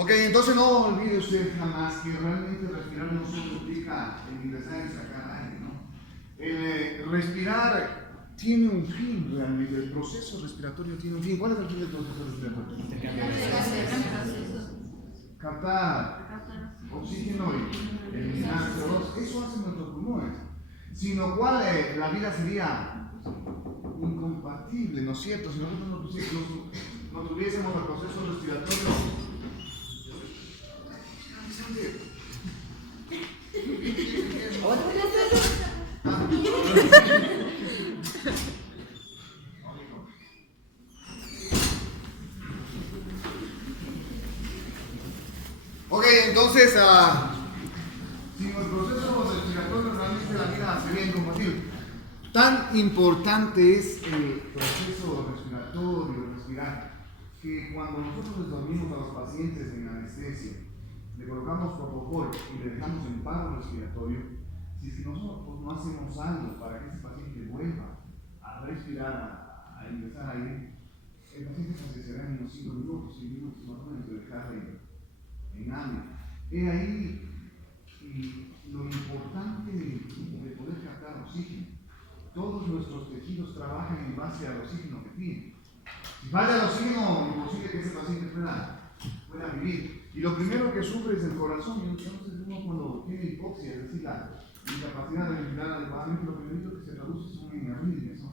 Ok, entonces no olvide usted jamás que realmente respirar no solo implica el ingresar y sacar aire, ¿no? El respirar tiene un fin realmente, el proceso respiratorio tiene un fin. ¿Cuál es el fin del proceso respiratorio? Captar oxígeno y eliminar CO2. Eso hacen nuestros pulmones. Sin lo cual la vida sería incompatible, ¿no es cierto? Si nosotros no tuviésemos el proceso respiratorio. Ok, entonces, sin el proceso respiratorio realmente la vida sería incompatible. Tan importante es el proceso respiratorio, respirar, que cuando nosotros les dormimos a los pacientes en anestesia, le colocamos propofol y le dejamos en paro respiratorio, si es que nosotros no hacemos algo para que ese paciente vuelva a respirar, a ingresar aire, el paciente fallecerá en unos 5 minutos, 6 minutos más o menos de dejar en hambre. He ahí lo importante de poder captar oxígeno. Todos nuestros tejidos trabajan en base al oxígeno que tienen. Si falla el oxígeno, es imposible que ese paciente pueda vivir. Y lo primero que sufre es el corazón. Y entonces uno cuando tiene hipoxia, es decir, la incapacidad de respirar adecuadamente, lo primero que se traduce son en arritmias, ¿no?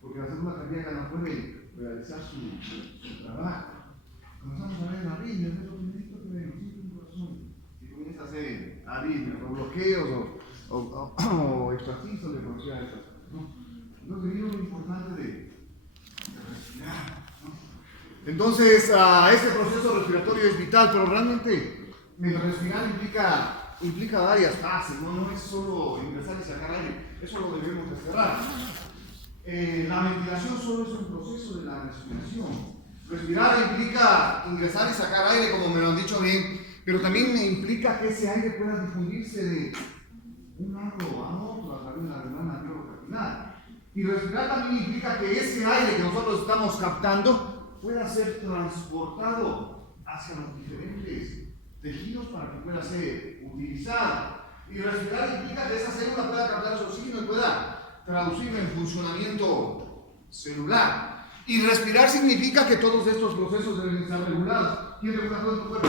Porque la célula cardíaca no puede realizar su trabajo. Comenzamos a ver arritmias, es lo primero que vemos, siempre un corazón. Y comienza a hacer arritmias, o bloqueos, o extractisos de cualquiera de estas cosas, ¿no? Entonces, es lo importante de respirar, ¿no? Entonces, este proceso respiratorio es vital, pero realmente el respirar implica varias fases, ¿no? No es solo ingresar y sacar aire, eso lo debemos desterrar. La ventilación solo es un proceso de la respiración. Respirar implica ingresar y sacar aire, como me lo han dicho bien, pero también implica que ese aire pueda difundirse de un lado a otro a través de la membrana pleurocapilar. Y respirar también implica que ese aire que nosotros estamos captando pueda ser transportado hacia los diferentes tejidos para que pueda ser utilizado. Y respirar implica que esa célula pueda captar ese oxígeno y pueda traducirlo en funcionamiento celular. Y respirar significa que todos estos procesos deben estar regulados. ¿Quién regula todo tu cuerpo?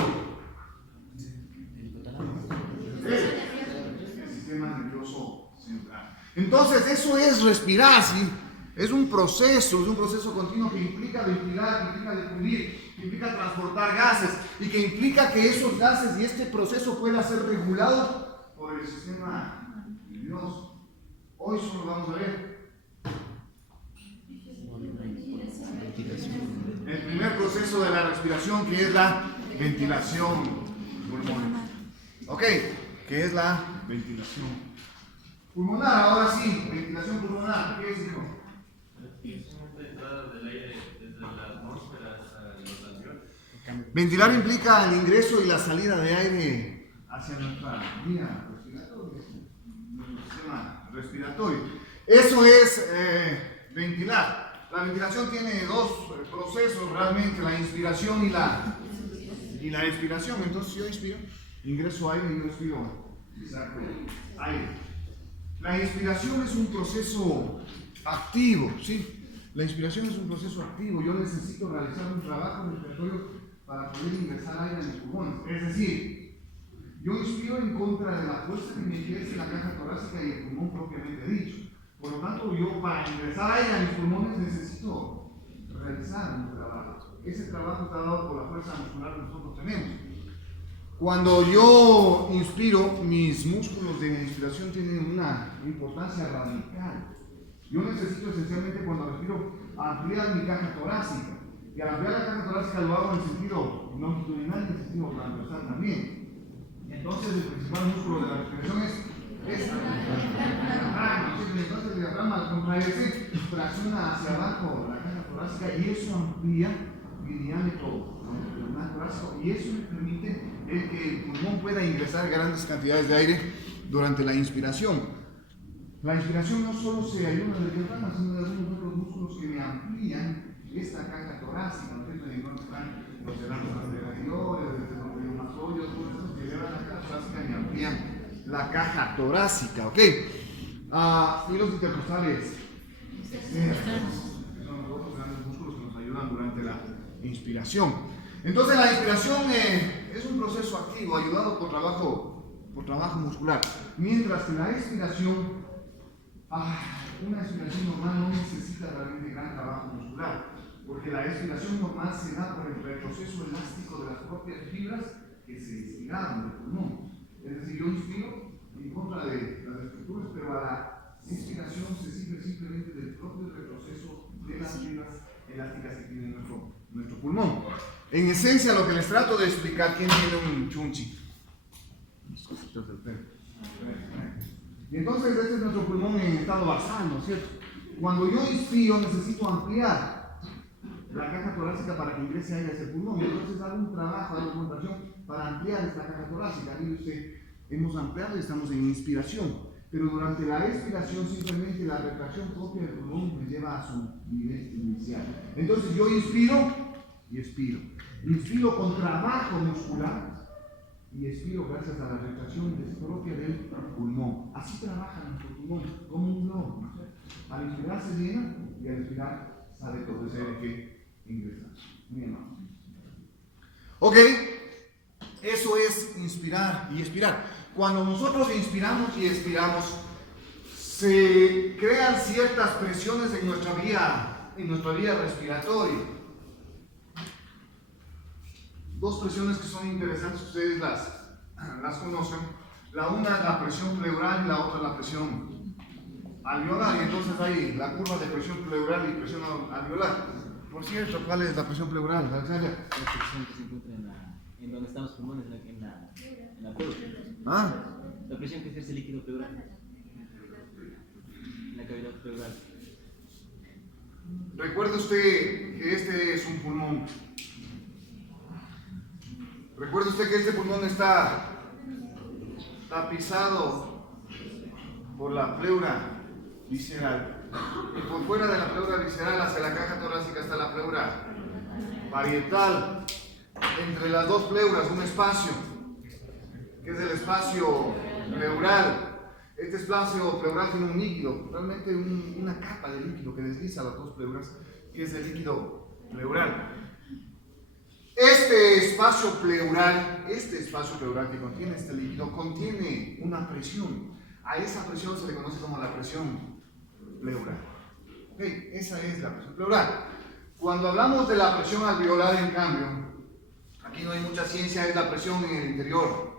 El sistema nervioso central. Entonces, eso es respirar, ¿sí? Es un proceso continuo que implica ventilar, que implica difundir, que implica transportar gases y que implica que esos gases y este proceso pueda ser regulado por el sistema nervioso. Hoy solo vamos a ver el primer proceso de la respiración, que es la ventilación pulmonar. Ok, que es la ventilación pulmonar. Ahora sí, ventilación pulmonar. ¿Qué es, hijo? Ventilar implica el ingreso y la salida de aire hacia nuestra vía respiratoria, nuestro sistema respiratorio. Eso es ventilar. La ventilación tiene dos procesos realmente, la inspiración y la expiración. Entonces yo inspiro, ingreso aire y yo expiro, saco aire. La inspiración es un proceso activo, ¿sí? La inspiración es un proceso activo. Yo necesito realizar un trabajo respiratorio para poder ingresar aire a mis pulmones. Es decir, yo inspiro en contra de la fuerza que me ejerce la caja torácica y el pulmón propiamente dicho. Por lo tanto, yo para ingresar aire a mis pulmones necesito realizar un trabajo. Ese trabajo está dado por la fuerza muscular que nosotros tenemos. Cuando yo inspiro, mis músculos de inspiración tienen una importancia radical. Yo necesito esencialmente cuando respiro ampliar mi caja torácica. Y al ampliar la caja torácica lo hago en sentido longitudinal y en sentido transversal también. Entonces el principal músculo de la respiración es este. Entonces el diafragma al contraerse tracciona hacia abajo la caja torácica y eso amplía mi diámetro torácico y eso me permite que el pulmón pueda ingresar grandes cantidades de aire durante la inspiración. La inspiración no solo se ayuda del diafragma, sino de algunos otros músculos que me amplían esta caja torácica, ¿no? En donde están los enanos anteriores, desde donde pollos, todo eso que elevan la caja torácica y amplían la caja torácica, ¿ok? Y los intercostales son los otros grandes músculos que nos ayudan durante la inspiración. Entonces la inspiración es un proceso activo ayudado por trabajo muscular, mientras que la expiración, una expiración normal no necesita realmente gran trabajo muscular, porque la expiración normal se da por el retroceso elástico de las propias fibras que se estiraron del pulmón. Es decir, yo inspiro en contra de las estructuras, pero a la inspiración se sirve simplemente del propio retroceso de las fibras elásticas que tiene nuestro pulmón. En esencia, lo que les trato de explicar, ¿quién tiene un chunchi? Y entonces este es nuestro pulmón en estado basal, ¿no es cierto? Cuando yo inspiro necesito ampliar la caja torácica para que ingrese aire a ese pulmón. Entonces hago un trabajo, hago contracción para ampliar esta caja torácica. Mire usted, hemos ampliado y estamos en inspiración. Pero durante la expiración simplemente la retracción propia del pulmón me lleva a su nivel inicial. Entonces yo inspiro y expiro. Inspiro con trabajo muscular y expiro gracias a la retracción propia del pulmón. Así trabaja nuestro pulmón, como un globo. Al inspirar se llena y al expirar sale todo ese aire que ingresa. Muy amable. Ok, eso es inspirar y expirar. Cuando nosotros inspiramos y expiramos, se crean ciertas presiones en nuestra vía respiratoria. Dos presiones que son interesantes, ustedes las conocen. La una es la presión pleural y la otra es la presión alveolar. Y entonces hay la curva de presión pleural y presión alveolar. Por cierto, ¿cuál es la presión pleural? La presión que se encuentra en donde están los pulmones, en la pleura. La presión que ejerce el líquido pleural. En la cavidad pleural. Recuerde usted que este es un pulmón. Recuerde usted que este pulmón está tapizado por la pleura visceral. Y por fuera de la pleura visceral, hacia la caja torácica, está la pleura parietal. Entre las dos pleuras, un espacio, que es el espacio pleural. Este espacio pleural tiene un líquido, realmente una capa de líquido que desliza las dos pleuras, que es el líquido pleural. Este espacio pleural que contiene este líquido, contiene una presión. A esa presión se le conoce como la presión pleural. Okay, esa es la presión pleural. Cuando hablamos de la presión alveolar, en cambio, aquí no hay mucha ciencia, es la presión en el interior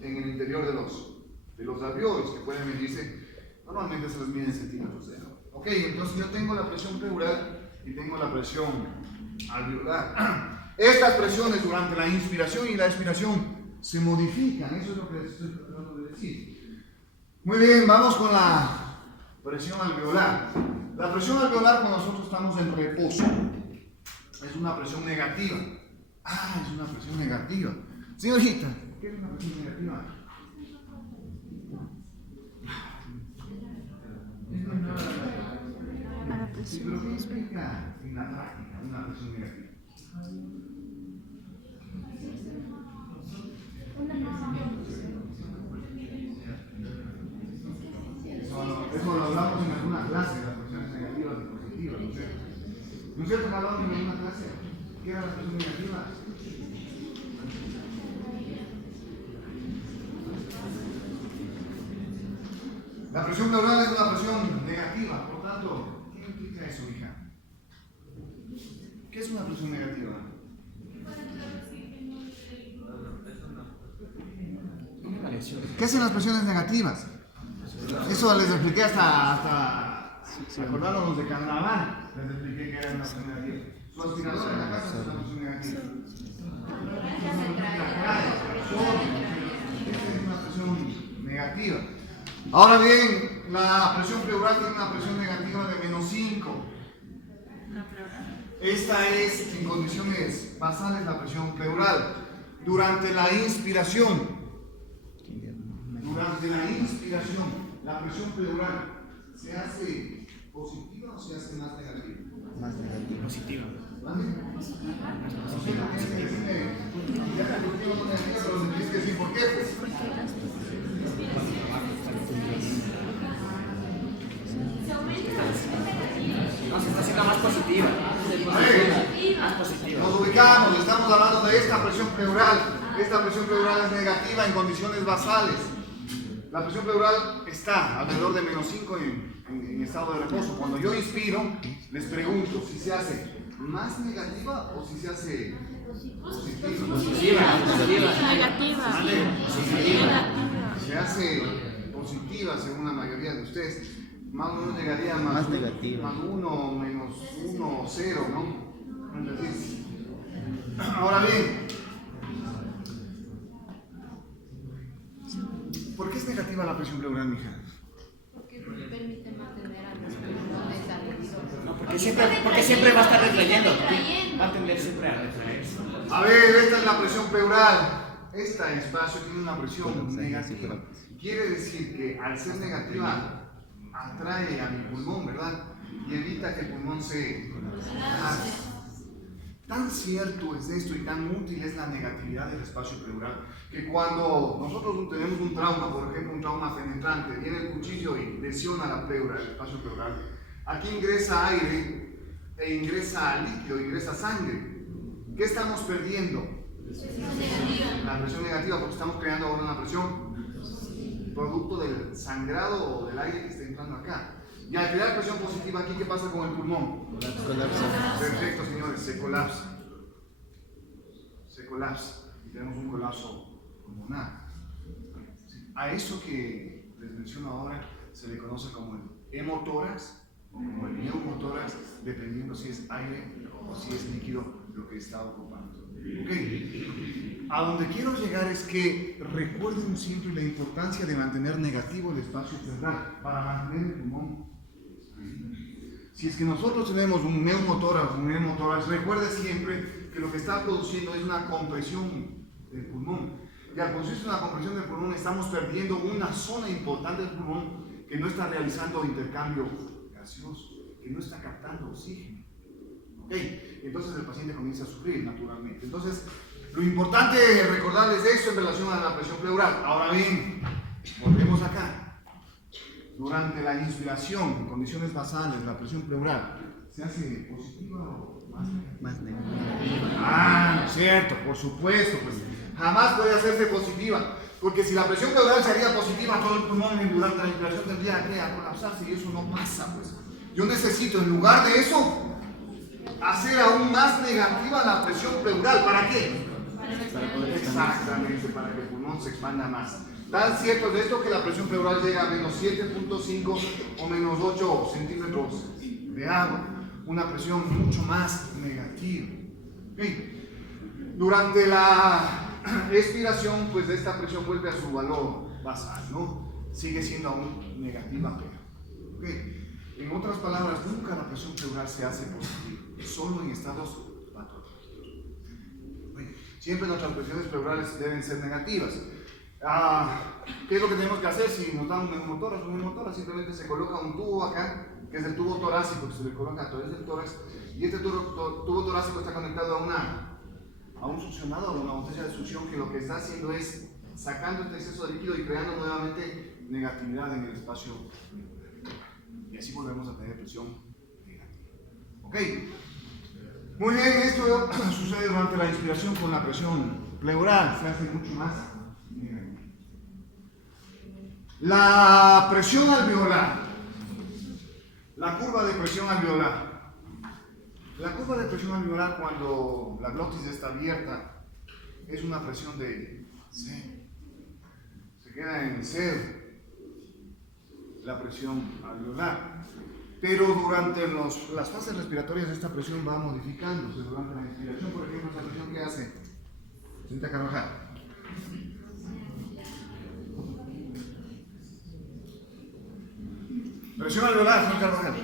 de los alveolos, que pueden medirse, normalmente se los mide en centímetros de agua. Ok, entonces yo tengo la presión pleural y tengo la presión alveolar. Estas presiones durante la inspiración y la expiración se modifican, eso es lo que les estoy tratando de decir. Muy bien, vamos con la presión alveolar. La presión alveolar cuando nosotros estamos en reposo es una presión negativa. Es una presión negativa. Señorita, ¿qué es una presión negativa? Sí, pero ¿qué explica en la práctica una presión negativa? Eso lo hablamos en alguna clase, las presiones negativas y positivas, ¿no es cierto? ¿No es cierto que hablamos en alguna clase? ¿Qué era la presión negativa? La presión pleural es una presión negativa, por tanto, ¿qué implica eso, hija? ¿Qué es una presión negativa? ¿Qué hacen las presiones negativas? Eso les expliqué hasta acordándonos de carnaval, les expliqué que era una presión negativa. Su aspiradora en la casa es una presión negativa. Esta es una presión negativa. Ahora bien, la presión pleural tiene una presión negativa de -5. Esta es, en condiciones basales, la presión pleural. Durante la inspiración, la presión pleural, ¿se hace positiva o se hace más negativa? Más negativa. Positiva. ¿Por qué? No, se está haciendo más positiva. Más positiva. Nos ubicamos, estamos hablando de esta presión pleural. Esta presión pleural es negativa en condiciones basales. La presión pleural está alrededor de -5 en estado de reposo. Cuando yo inspiro, les pregunto si se hace más negativa o si se hace positiva. Negativa. Se hace positiva según la mayoría de ustedes. Más o menos llegaría más negativa. Más 1, menos 1, 0, ¿no? Entonces, ahora bien, ¿por qué es negativa la presión pleural, mija? Porque permite mantener a los pulmones alrededor. No, porque siempre va a estar retrayendo. Va a tender siempre a retraerse. A ver, esta es la presión pleural. Este espacio tiene una presión negativa. Quiere decir que al ser negativa atrae a mi pulmón, ¿verdad? Y evita que el pulmón se... Tan cierto es esto y tan útil es la negatividad del espacio pleural que cuando nosotros tenemos un trauma, por ejemplo un trauma penetrante, viene el cuchillo y lesiona la pleura, el espacio pleural, aquí ingresa aire e ingresa líquido, ingresa sangre. ¿Qué estamos perdiendo? La presión negativa, porque estamos creando ahora una presión producto del sangrado o del aire que está entrando acá. Y al crear presión positiva aquí, ¿qué pasa con el pulmón? Colapsa. Perfecto, señores, se colapsa. Se colapsa. Y tenemos un colapso pulmonar. A eso que les menciono ahora se le conoce como el hemotórax o como el neumotórax, dependiendo si es aire o si es líquido lo que está ocupando. ¿Ok? A donde quiero llegar es que recuerden siempre la importancia de mantener negativo el espacio pleural para mantener el pulmón. Si es que nosotros tenemos un neumotórax, recuerde siempre que lo que está produciendo es una compresión del pulmón. Y al producirse una compresión del pulmón estamos perdiendo una zona importante del pulmón que no está realizando intercambio gaseoso, que no está captando oxígeno. ¿Ok? Entonces el paciente comienza a sufrir naturalmente. Entonces, lo importante es recordarles eso en relación a la presión pleural. Ahora bien, volvemos acá. Durante la inspiración, en condiciones basales, la presión pleural, ¿se hace positiva o más negativa? Ah, cierto, por supuesto, pues jamás puede hacerse positiva, porque si la presión pleural sería positiva, todo el pulmón durante la inspiración tendría que colapsarse y eso no pasa, pues. Yo necesito, en lugar de eso, hacer aún más negativa la presión pleural. ¿Para qué? Exactamente, para que el pulmón se expanda más. Tan cierto es esto que la presión pleural llega a menos 7.5 o menos 8 centímetros de agua. Una presión mucho más negativa. ¿Okay? Durante la expiración, pues esta presión vuelve a su valor basal, ¿no? Sigue siendo aún negativa, pero. ¿Okay? En otras palabras, nunca la presión pleural se hace positiva, solo en estados patológicos. Siempre nuestras presiones pleurales deben ser negativas. ¿Qué es lo que tenemos que hacer si nos dan un neumotórax? Simplemente se coloca un tubo acá, que es el tubo torácico, que se le coloca a través del tórax, y este tubo torácico está conectado a un succionador, una botella de succión, que lo que está haciendo es sacando este exceso de líquido y creando nuevamente negatividad en el espacio. Y así volvemos a tener presión negativa. ¿Ok? Muy bien, esto sucede durante la inspiración con la presión pleural, se hace mucho más negativa. La presión alveolar, la curva de presión alveolar. La curva de presión alveolar cuando la glotis está abierta es una presión de C. Se queda en 0 la presión alveolar. Pero durante las fases respiratorias esta presión va modificándose. Durante la inspiración, por ejemplo, esta presión que hace, señorita Carvajal. Presión alveolar, señor Carvajal.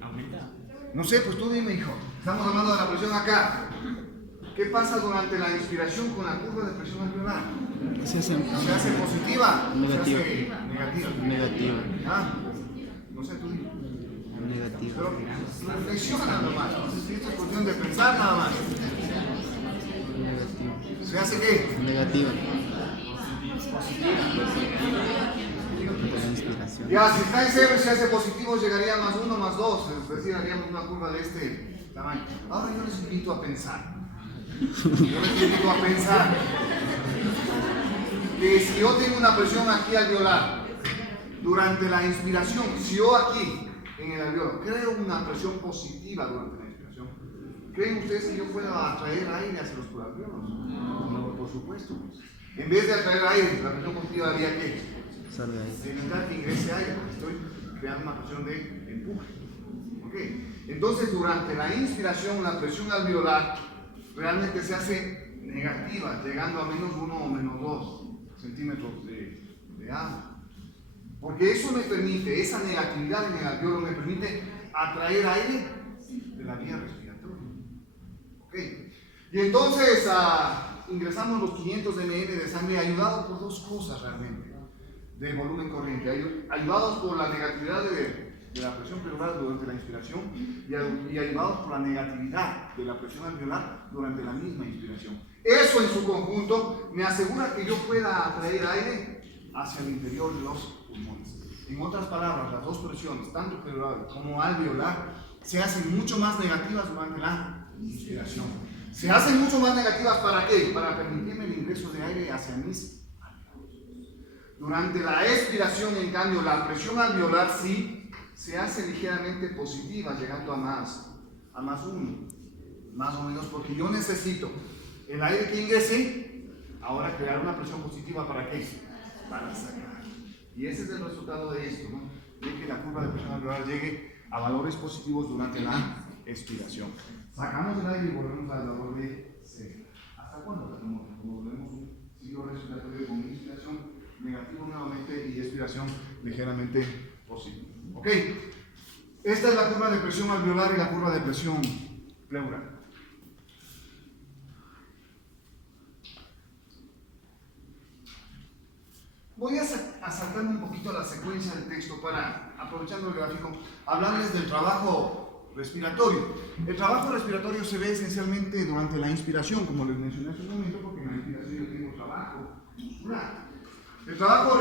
¿Aumenta? No sé, pues tú dime, hijo. Estamos hablando de la presión acá. ¿Qué pasa durante la inspiración con la curva de presión alveolar? Se hace ¿Se hace positiva? Negativa. ¿Se hace negativa? negativa. Ah, no sé, tú dime. Negativo. Pero reflexiona nomás. Si esto es cuestión de pensar nada más. Negativo. ¿Se hace qué? Negativa. La inspiración. Ya, si está en cero y se hace positivo, llegaría a más 1, más 2. Es decir, haríamos una curva de este tamaño. Ahora yo les invito a pensar. Que si yo tengo una presión aquí alveolar, durante la inspiración, si yo aquí, en el alveolo, creo una presión positiva durante la inspiración, ¿creen ustedes que yo pueda atraer aire hacia los alveolos? No, por supuesto. En vez de atraer aire, la presión positiva haría que Salga ahí. evitar que ingrese aire, porque estoy creando una presión de empuje. ¿Okay? Entonces, durante la inspiración, la presión alveolar realmente se hace negativa, llegando a menos 1 o menos 2 centímetros de agua. Porque eso me permite, esa negatividad en el alveolo me permite atraer aire de la vía respiratoria. ¿Okay? Y entonces ingresamos los 500 ml de sangre ayudados por dos cosas realmente, de volumen corriente, ayudados por la negatividad de la presión pleural durante la inspiración y ayudados por la negatividad de la presión alveolar durante la misma inspiración. Eso en su conjunto me asegura que yo pueda atraer aire hacia el interior de los pulmones. En otras palabras, las dos presiones, tanto pleural como alveolar, se hacen mucho más negativas durante la inspiración. Se hacen mucho más negativas ¿para qué? Para permitirme el ingreso de aire hacia mis alveolos. Durante la expiración, en cambio, la presión alveolar sí se hace ligeramente positiva, llegando a más 1, más o menos, porque yo necesito el aire que ingrese, ahora crear una presión positiva ¿para qué? Para sacar. Y ese es el resultado de esto, ¿no? De que la curva de presión alveolar llegue a valores positivos durante la expiración. Sacamos el aire y volvemos al valor de 0. ¿Hasta cuándo? Como volvemos un ciclo respiratorio con inspiración negativo nuevamente y expiración ligeramente positiva. ¿Ok? Esta es la curva de presión alveolar y la curva de presión pleural. Voy a saltarme un poquito la secuencia del texto para, aprovechando el gráfico, hablarles del trabajo respiratorio. El trabajo respiratorio se ve esencialmente durante la inspiración, como les mencioné hace un momento, porque en la inspiración yo tengo trabajo muscular. El trabajo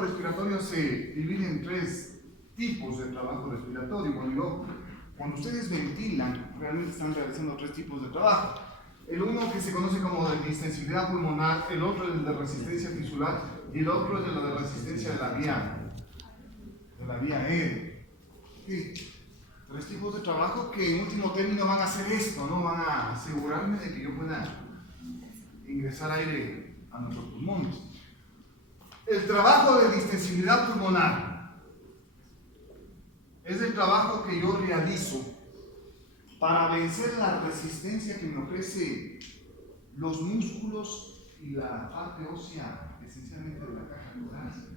respiratorio se divide en 3 tipos de trabajo respiratorio. Cuando ustedes ventilan, realmente están realizando 3 tipos de trabajo. El uno que se conoce como de distensibilidad pulmonar, el otro es el de resistencia tisular y el otro es el de resistencia de la vía aérea. ¿Sí? 3 tipos de trabajo que en último término van a hacer esto, ¿no? Van a asegurarme de que yo pueda ingresar aire a nuestros pulmones. El trabajo de distensibilidad pulmonar es el trabajo que yo realizo para vencer la resistencia que me ofrece los músculos y la parte ósea, esencialmente de la caja torácica.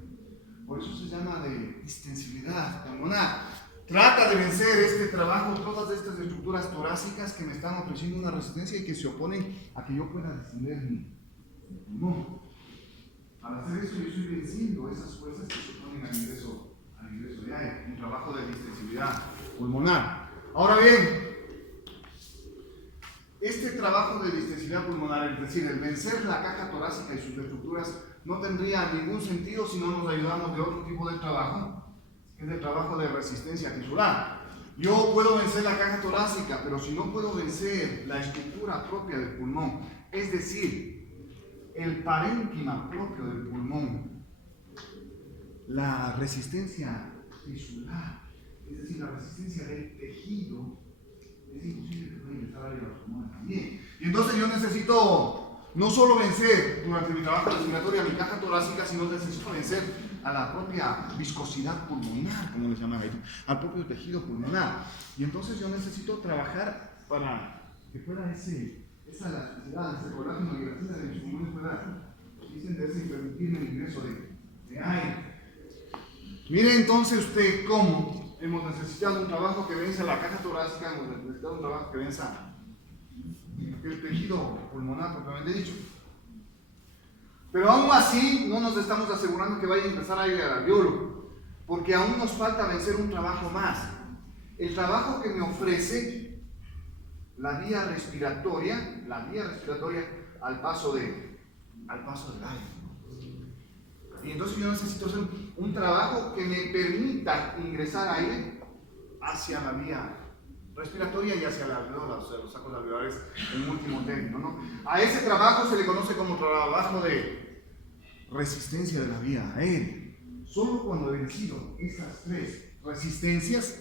Por eso se llama de distensibilidad pulmonar. Trata de vencer este trabajo, todas estas estructuras torácicas que me están ofreciendo una resistencia y que se oponen a que yo pueda descender mi pulmón. Al hacer eso, yo estoy venciendo esas fuerzas que se oponen al ingreso de aire. Un trabajo de distensibilidad pulmonar. Ahora bien, este trabajo de distensibilidad pulmonar, es decir, el vencer la caja torácica y sus estructuras, no tendría ningún sentido si no nos ayudamos de otro tipo de trabajo, que es el trabajo de resistencia tisular. Yo puedo vencer la caja torácica, pero si no puedo vencer la estructura propia del pulmón, es decir, el parénquima propio del pulmón, la resistencia tisular, es decir, la resistencia del tejido, es imposible que pueda ingresar aire a los pulmones también. Y entonces yo necesito no solo vencer durante mi trabajo respiratorio a mi caja torácica, sino necesito vencer a la propia viscosidad pulmonar, como les llaman ahí, al propio tejido pulmonar. Y entonces yo necesito trabajar para que pueda esa elasticidad, ese colágeno y grasina de mis pulmones pueda distenderse y permitirme el ingreso de aire. Mire entonces usted cómo hemos necesitado un trabajo que venza la caja torácica, hemos necesitado un trabajo que venza el tejido pulmonar, propiamente dicho. Pero aún así, no nos estamos asegurando que vaya a ingresar aire al alveolo. porque aún nos falta vencer un trabajo más. El trabajo que me ofrece la vía respiratoria al paso del aire. Y entonces yo necesito hacer un trabajo que me permita ingresar aire hacia la vía respiratoria y hacia la alveola, o sea, los sacos alveolares en último término, ¿no? A ese trabajo se le conoce como trabajo de resistencia de la vía aérea. Solo cuando he vencido estas tres resistencias,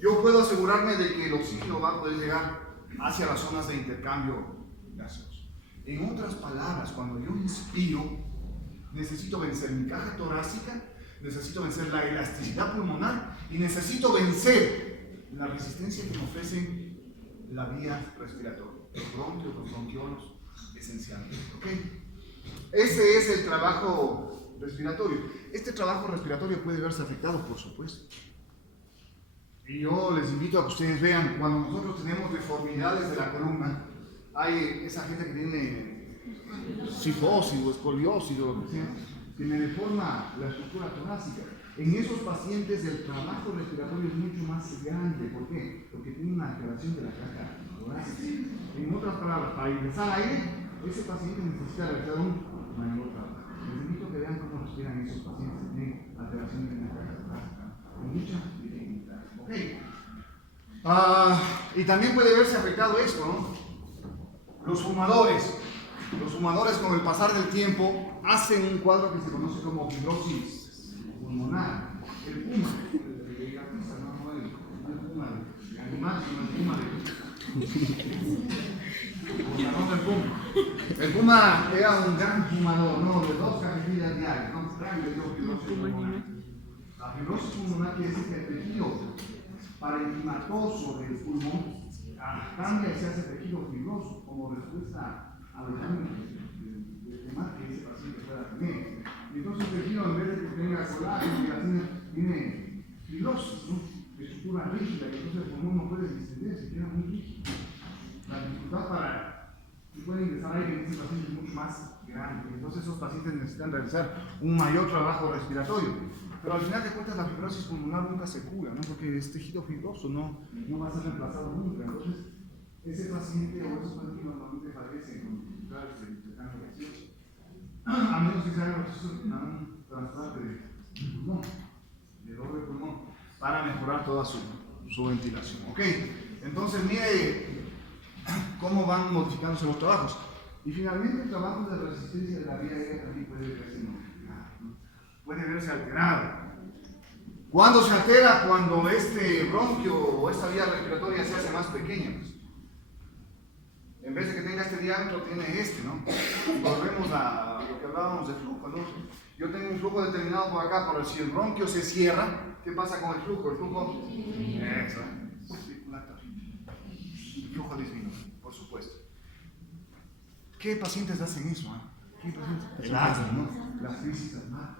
yo puedo asegurarme de que el oxígeno va a poder llegar hacia las zonas de intercambio gaseoso. En otras palabras, cuando yo inspiro, necesito vencer mi caja torácica, necesito vencer la elasticidad pulmonar y necesito vencer la resistencia que me ofrece la vía respiratoria, los bronquios, los bronquiolos, esencialmente. ¿Okay? Ese es el trabajo respiratorio. Este trabajo respiratorio puede verse afectado, por supuesto. Y yo les invito a que ustedes vean, cuando nosotros tenemos deformidades de la columna, hay esa gente que tiene cifosis o escoliosis o lo que sea, que me deforma la estructura torácica. En esos pacientes el trabajo respiratorio es mucho más grande. ¿Por qué? Porque tiene una alteración de la caja torácica. En otras palabras, para ingresar aire, ese paciente necesita realizar un mayor trabajo. Les invito a que vean cómo respiran esos pacientes que tienen alteración de la caja torácica, con mucha dificultad. ¿Okay? Y también puede verse afectado esto, ¿no? Los fumadores con el pasar del tiempo hacen un cuadro que se conoce como fibrosis pulmonar. El puma, el artista, no el puma, el animal, sino el puma El puma era un gran fumador, ¿no? De 2 cajetillas diarias, ¿no? Fibrosis pulmonar. La fibrosis pulmonar quiere decir que el tejido parenquimatoso del pulmón cambia y se hace tejido fibroso como respuesta a los cambios de temor que ese paciente pueda tener. Y entonces el tejido, en vez de que tenga colágeno y queratina, tiene fibrosis, ¿no? Estructura rígida, y entonces el pulmón no puede distender, se queda muy rígido. La dificultad para que pueda ingresar aire en ese paciente es mucho más grande. Entonces esos pacientes necesitan realizar un mayor trabajo respiratorio. Pero al final de cuentas la fibrosis pulmonar nunca se cura, ¿no? Porque es tejido fibroso, no va a ser reemplazado nunca. Entonces, ese paciente o esos pacientes normalmente fallecen con dificultades de intercambio gaseoso, a menos que se haga un trasplante de pulmón, de doble pulmón, para mejorar toda su ventilación. ¿Ok? Entonces, mire cómo van modificándose los trabajos. Y finalmente, el trabajo de resistencia de la vía aérea también puede verse modificado, ¿no? Puede verse alterado. ¿Cuándo se altera? Cuando este bronquio o esta vía respiratoria se hace más pequeña. Pues. En vez de que tenga este diámetro, tiene este, ¿no? Volvemos a lo que hablábamos de flujo, ¿no? Yo tengo un flujo determinado por acá, pero si el bronquio se cierra, ¿qué pasa con el flujo? El flujo, eso, el flujo disminuye, por supuesto. ¿Qué pacientes hacen eso? ¿Qué pacientes? El asma, ¿no? Las crisis asmáticas.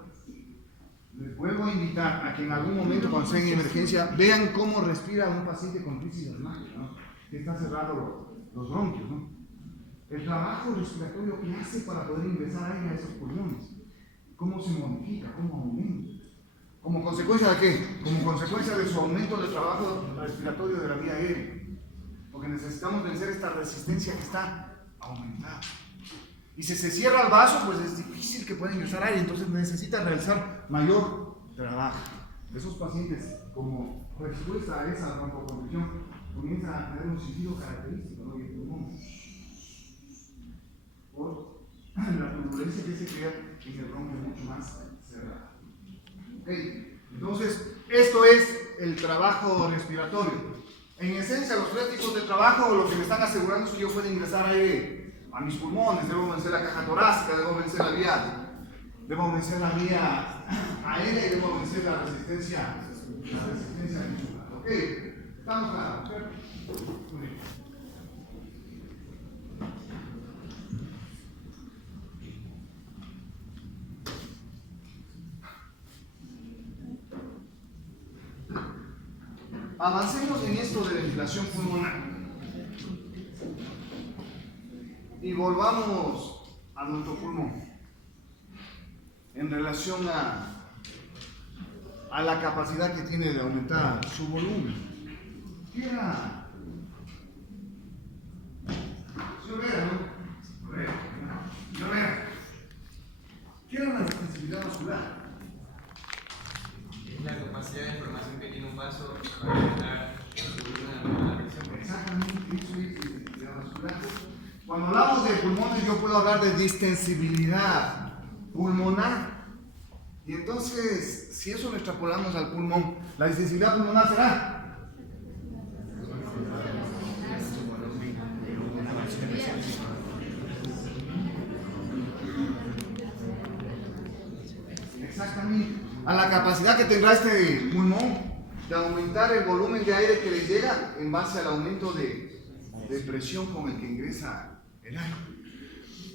Les vuelvo a invitar a que en algún momento, cuando estén en emergencia, vean cómo respira un paciente con crisis asmática, ¿no? Que está cerrado los bronquios, ¿no? El trabajo respiratorio que hace para poder ingresar aire a esos pulmones, cómo se modifica, cómo aumenta. ¿Como consecuencia de qué? Como consecuencia de su aumento de trabajo respiratorio de la vía aérea. Porque necesitamos vencer esta resistencia que está aumentada. Y si se cierra el vaso, pues es difícil que pueda ingresar aire, entonces necesita realizar mayor trabajo. Esos pacientes, como respuesta a esa broncoconstricción, comienzan a tener un silbido característico, ¿no? Y el pulmón, por la turbulencia que se crea en el bronquio mucho más cerrado. ¿Okay? Entonces, esto es el trabajo respiratorio. En esencia, los 3 tipos de trabajo lo que me están asegurando es que yo pueda ingresar aire a mis pulmones. Debo vencer la caja torácica, debo vencer la vía aérea y debo vencer la resistencia pulmonar. ¿Ok? ¿Estamos claros? Muy bien. Avancemos en esto de ventilación pulmonar. Y volvamos a nuestro pulmón. en relación a la capacidad que tiene de aumentar su volumen. ¿Qué era? Yo veo, ¿no? Yo veo. ¿Qué era la distensibilidad muscular? Es la capacidad de información que tiene un vaso para aumentar su volumen a la presión. Exactamente, eso es distensibilidad muscular. Cuando hablamos de pulmones, yo puedo hablar de distensibilidad pulmonar. Y entonces, si eso lo extrapolamos al pulmón, la distensibilidad pulmonar será exactamente a la capacidad que tendrá este pulmón de aumentar el volumen de aire que le llega en base al aumento de presión con el que ingresa el aire.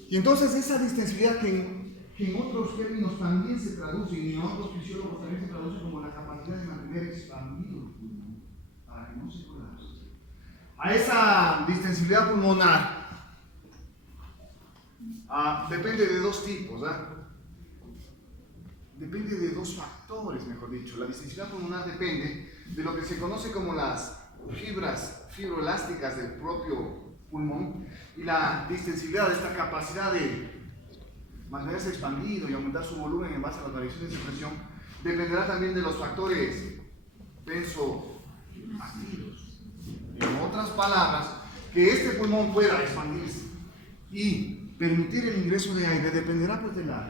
Y entonces esa distensibilidad que en otros términos también se traduce, y en otros fisiólogos también se traduce como la capacidad de mantener expandido el pulmón para que no se colapse. A esa distensibilidad pulmonar depende de dos tipos, depende de dos factores, mejor dicho. La distensibilidad pulmonar depende de lo que se conoce como las fibras fibroelásticas del propio pulmón, y la distensibilidad de esta capacidad de mantenerse expandido y aumentar su volumen en base a las variaciones de presión dependerá también de los factores tensoactivos. En otras palabras, que este pulmón pueda expandirse y permitir el ingreso de aire dependerá pues de las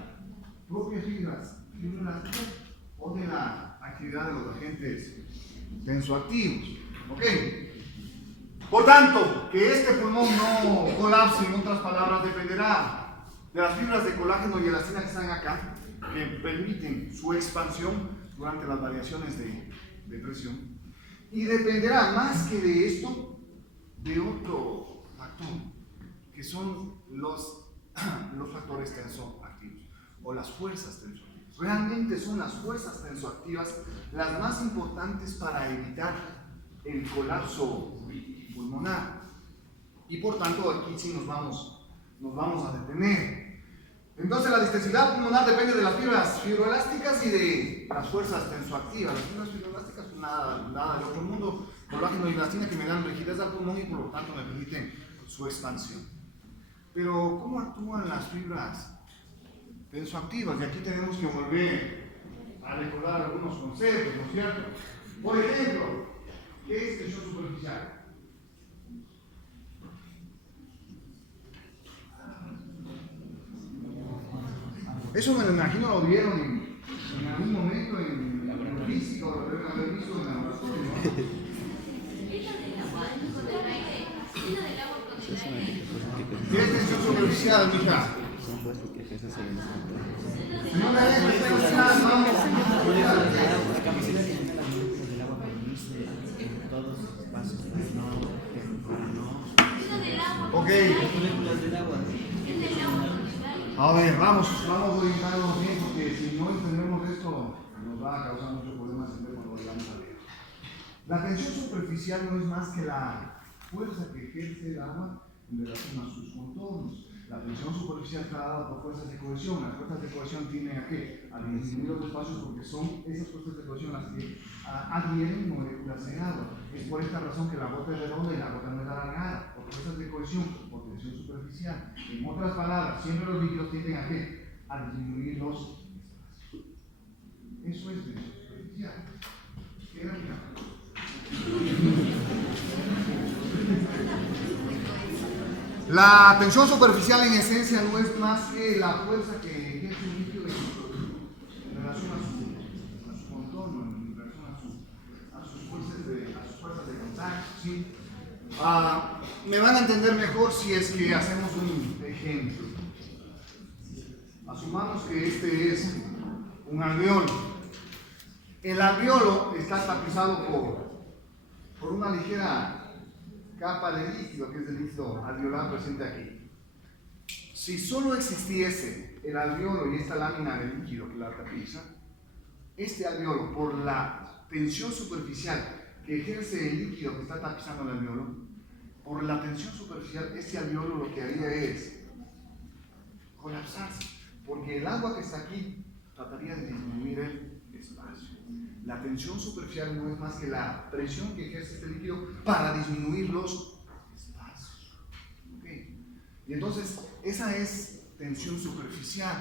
propias fibras fibroelásticas o de la actividad de los agentes tensoactivos. ¿Ok? Por tanto, que este pulmón no colapse, en otras palabras, dependerá de las fibras de colágeno y elastina que están acá, que permiten su expansión durante las variaciones de presión. Y dependerá más que de esto, de otro factor, que son los factores tensoactivos o las fuerzas tensoactivas. Realmente son las fuerzas tensoactivas las más importantes para evitar el colapso pulmonar. Y por tanto, aquí sí nos vamos a detener. Entonces, la distensibilidad pulmonar depende de las fibras fibroelásticas y de las fuerzas tensoactivas. Las fibras fibroelásticas son nada del otro mundo, colágeno y elastina, que me dan rigidez al pulmón y por lo tanto me permiten su expansión. Pero, ¿cómo actúan las fibras tensoactivas? Y aquí tenemos que volver a recordar algunos conceptos, ¿no es cierto? Por ejemplo, ¿qué es tensión superficial? Eso me lo imagino, lo vieron en algún momento en la física, o lo deben haber visto en el laboratorio, ¿no? ¿Qué es tensión superficial, mija? No me hagas pensar, vamos. Ok. A ver, vamos orientándonos bien, porque si no entendemos esto, nos va a causar muchos problemas cuando lo vayamos a leer. La tensión superficial no es más que la fuerza que ejerce el agua en relación a sus contornos. La tensión superficial está dada por fuerzas de cohesión. Las fuerzas de cohesión tienden a ¿qué? A disminuir los espacios, porque son esas fuerzas de cohesión las que adhieren moléculas de agua. Es por esta razón que la gota es redonda y la gota no es alargada, por fuerzas de cohesión, por tensión superficial. En otras palabras, siempre los líquidos tienden a ¿qué? A disminuir los espacios. Eso es tensión superficial. ¿Qué era? La tensión superficial en esencia no es más que la fuerza que ejerce un líquido en relación a su contorno, en relación a sus fuerzas de contacto. ¿Sí? Me van a entender mejor si es que hacemos un ejemplo. Asumamos que este es un alveolo. El alveolo está tapizado por una ligera capa de líquido, que es el líquido alveolar presente aquí. Si solo existiese el alveolo y esta lámina de líquido que la tapiza, este alveolo, por la tensión superficial que ejerce el líquido que está tapizando el alveolo, por la tensión superficial, este alveolo lo que haría es colapsarse, porque el agua que está aquí trataría de disminuir el espacio. La tensión superficial no es más que la presión que ejerce este líquido para disminuir los espacios. ¿Okay? Y entonces, esa es tensión superficial.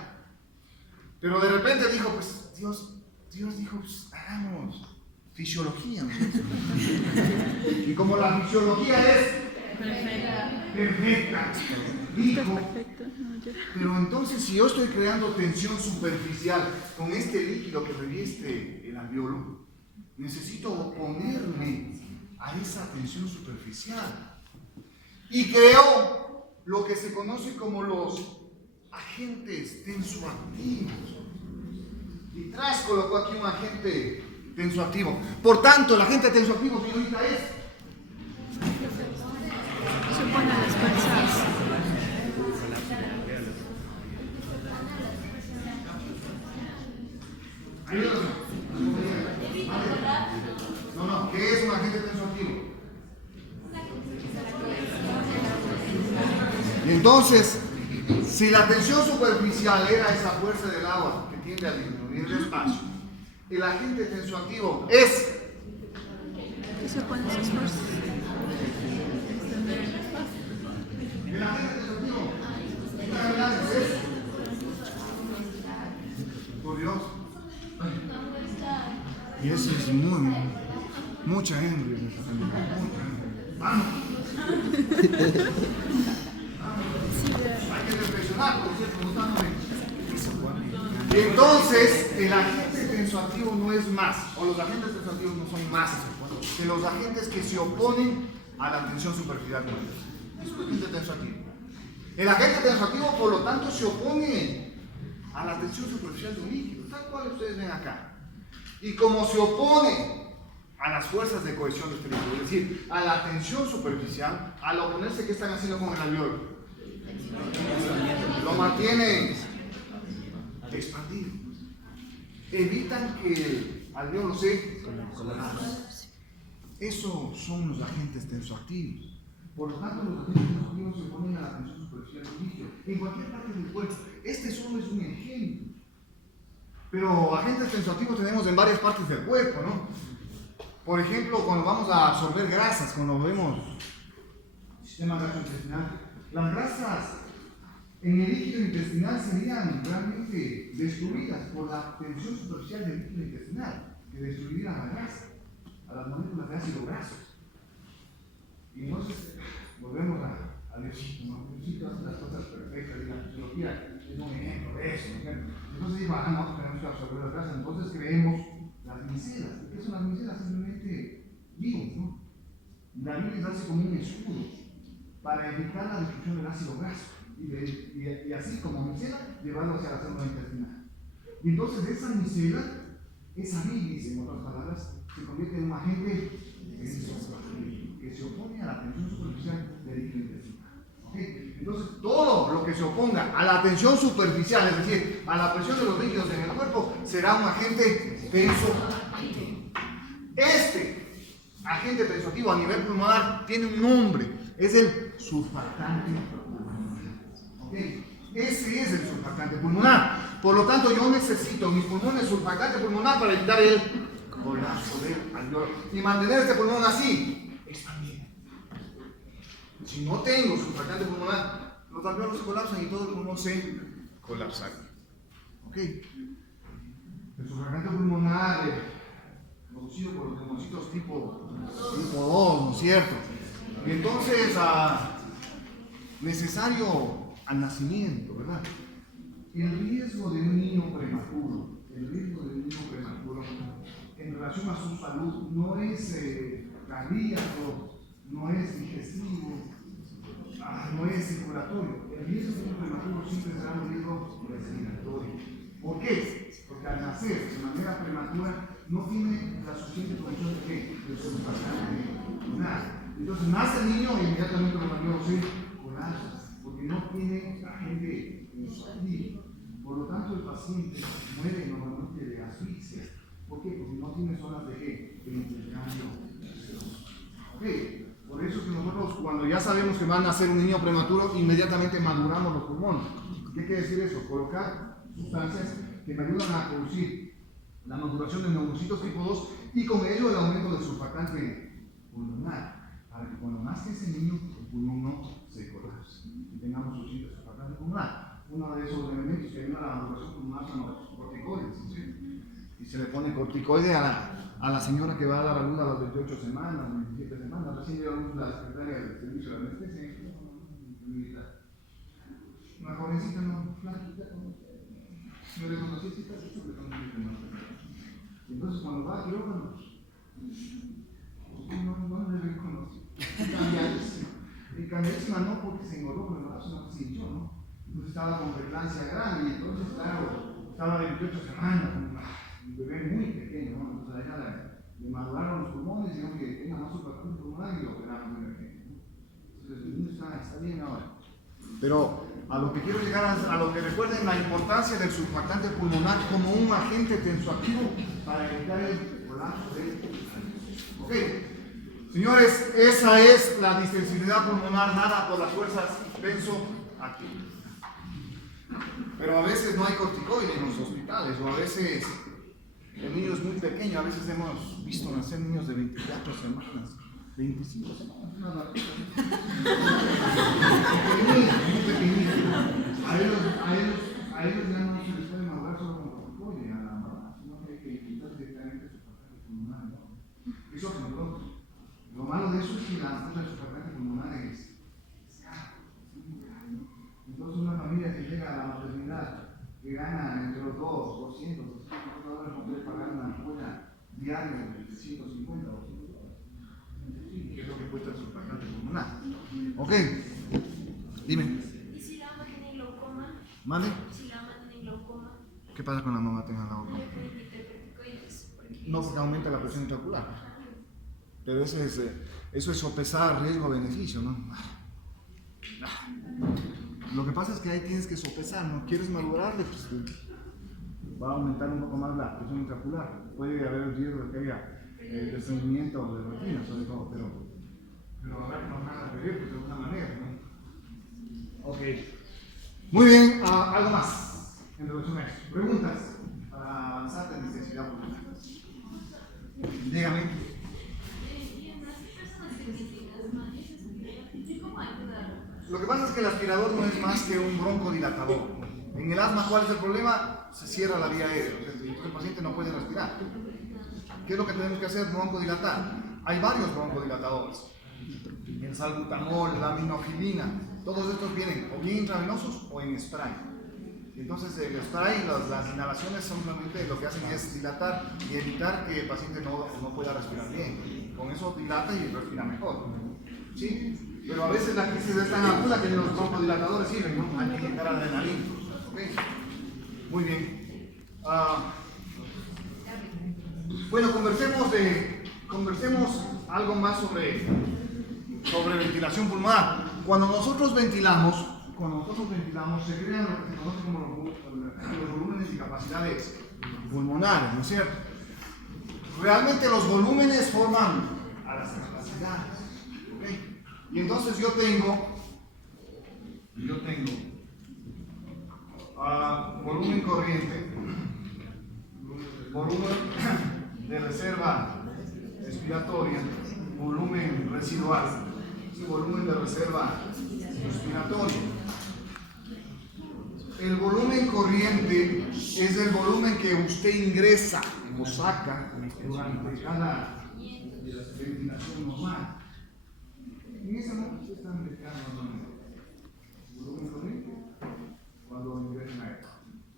Pero de repente dijo, pues Dios dijo, pues hagamos fisiología, ¿no? Y como la fisiología es perfecta, dijo, pero entonces si yo estoy creando tensión superficial con este líquido que reviste el alveolo, necesito oponerme a esa tensión superficial. Y creó lo que se conoce como los agentes tensoactivos. Y tras colocó aquí un agente tensoactivo. Por tanto, el agente tensoactivo, señorita, es supone las fuerzas. No, ¿qué es un agente tensoactivo? Y entonces, si la tensión superficial era esa fuerza del agua que tiende a disminuir el espacio, el agente tensoactivo es ¿Qué supone esas fuerzas? el agente tensoactivo es por Dios. Y eso es mucha hembra en esta familia. Vamos. Hay que reflexionar, por cierto, y entonces el agente tensoactivo no es más, o los agentes tensoactivos no son más que los agentes que se oponen a la tensión superficial. Es un agente tensoactivo. El agente tensoactivo, por lo tanto, se opone a la tensión superficial de un líquido, tal cual ustedes ven acá. Y como se opone a las fuerzas de cohesión de este líquido, es decir, a la tensión superficial, al oponerse, ¿qué están haciendo con el alveolo? Lo mantienen expandido. Evitan que el alveolo se colapse. Esos son los agentes tensoactivos. Por lo tanto, los agentes tensoactivos se oponen a la tensión superficial del líquido en cualquier parte del cuerpo. Este solo es un ejemplo. Pero agentes tensoactivos tenemos en varias partes del cuerpo, ¿no? Por ejemplo, cuando vamos a absorber grasas, cuando vemos el sistema gastrointestinal, las grasas en el líquido intestinal serían realmente destruidas por la tensión superficial del líquido intestinal, que destruiría a la grasa, a las moléculas de ácido graso. Y entonces volvemos al Diosito, ¿no? Diosito hace las cosas perfectas, y la fisiología es un ejemplo de eso, ¿no? Entonces dijo, no, tenemos que absorber las grasas, entonces creemos las micelas. ¿Qué son las micelas? Simplemente vivos, ¿no? La Biblia hace como un escudo para evitar la destrucción del ácido graso y así como micela, llevarlo hacia la célula intestinal. Y entonces esa micela, esa bilis, en otras palabras, se convierte en un agente que se opone a la tensión superficial del líquido intestinal. ¿Okay? Entonces, todo lo que se oponga a la tensión superficial, es decir, a la presión de los líquidos en el cuerpo, será un agente tensoactivo. Este agente tensoactivo a nivel pulmonar tiene un nombre, es el surfactante pulmonar. ¿Okay? Ese es el surfactante pulmonar. Por lo tanto, yo necesito mis pulmones surfactante pulmonar para evitar el colapso del alveolo y mantener este pulmón así, expandido. Si no tengo surfactante pulmonar, los alveolos se colapsan y todo el pulmón se colapsa. ¿Ok? El surfactante pulmonar producido por los pulmoncitos tipo 2, ¿no es cierto? Y entonces, necesario al nacimiento, ¿verdad? El riesgo de un niño prematuro, en relación a su salud, no es cardíaco, no es digestivo, no es circulatorio. El riesgo de un prematuro siempre será un riesgo respiratorio. ¿Por qué? Porque al nacer de manera prematura no tiene la suficiente producción de surfactante pulmonar. Entonces nace el niño e inmediatamente el alveolo se colapsa, porque no tiene agente tensoactivo. Por lo tanto, el paciente muere normalmente de asfixia. ¿Por qué? Porque no tiene zonas de ¿qué? De intercambio. ¿Ok? Por eso que nosotros, cuando ya sabemos que va a nacer un niño prematuro, inmediatamente maduramos los pulmones. ¿Qué quiere decir eso? Colocar sustancias que me ayudan a producir la maduración de neurocitos tipo 2 y con ello el aumento del surfactante pulmonar, para que cuando nazca ese niño el pulmón no se colapse y tengamos suficiente surfactante pulmonar. Uno de esos elementos que ayuda a la maduración pulmonar son los corticoides, ¿sí? Y se le pone corticoide a la señora que va a dar a luz a las 28 semanas, 27 semanas. Recién dio a luz la secretaria del servicio de anestesia. Una jovencita, no, flaquita, no le conocí, sí, le conocí más. Entonces cuando va a quirófano, no le reconoce. Y cambiadísima no porque se engordó con el brazo, no se hinchó, ¿no? Entonces estaba con preeclampsia grande y entonces, claro, estaba de 28 semanas, un bebé muy pequeño, ¿no? Entonces a ella le maduraron los pulmones, digamos que tenga más surfactante pulmonar y lo operaron muy pequeño, ¿no? Entonces el niño está bien ahora. Pero a lo que quiero llegar a lo que recuerden la importancia del surfactante pulmonar como un agente tensoactivo para evitar el colapso del pulmón. Ok, señores, esa es la distensibilidad pulmonar dada por las fuerzas tensoactivas. Pero a veces no hay corticoides en los hospitales, o a veces el niño es muy pequeño. A veces hemos visto nacer niños de 24 semanas, 25 semanas, una barriga. Muy pequeñitos. A ellos ya no se les puede madurar solo con corticoide a la mamá, sino que hay que quitar directamente su surfactante pulmonar, ¿no? Eso es lo malo de eso es que la surfactante pulmonar es caro. Entonces una familia que llega a la maternidad, que gana entre los 200, 200 dólares, no puede pagar una ampolla diaria de 150 o 200 dólares. Que es lo que cuesta el surfactante pulmonar. Ok, dime. ¿Y si la mamá tiene glaucoma? ¿Mande? Si la mamá tiene glaucoma, ¿Qué pasa con la mamá que tenga glaucoma? ¿le puede quitar corticoides? No, porque aumenta la presión intraocular. Pero eso es sopesar riesgo-beneficio, ¿no? Lo que pasa es que ahí tienes que sopesar, ¿no? ¿Quieres madurarle? Pues va a aumentar un poco más la presión intraocular. Puede haber el riesgo de que haya desprendimiento de retina, sobre todo, pero habrá que tomar pues, de alguna manera, ¿no? Ok. Muy bien, algo más en relación a eso. ¿Preguntas para avanzar en necesidad pulmonar? Dígame. Lo que pasa es que el aspirador no es más que un broncodilatador. En el asma, ¿cuál es el problema? Se cierra la vía aérea, entonces el paciente no puede respirar. ¿Qué es lo que tenemos que hacer? Broncodilatar. Hay varios broncodilatadores. El salbutamol, la aminofilina, todos estos vienen o bien intravenosos o en spray. Entonces el spray, las inhalaciones simplemente lo que hacen es dilatar y evitar que el paciente no pueda respirar bien. Con eso dilata y respira mejor. ¿Sí? Pero a veces la crisis es tan aguda que los broncodilatadores sirven, ¿no? Hay que inyectar adrenalina. ¿Okay? Muy bien. Bueno, conversemos algo más sobre ventilación pulmonar. Cuando nosotros ventilamos, se crean lo que se conoce como los volúmenes y capacidades pulmonares, ¿no es cierto? Realmente los volúmenes forman a las capacidades. ¿Okay? Y entonces yo tengo volumen corriente, volumen de reserva expiratoria, volumen residual y volumen de reserva expiratoria. El volumen corriente es el volumen que usted ingresa o saca durante cada ventilación normal. En esa noche se están mezclando volumen corriente cuando ingresan aire.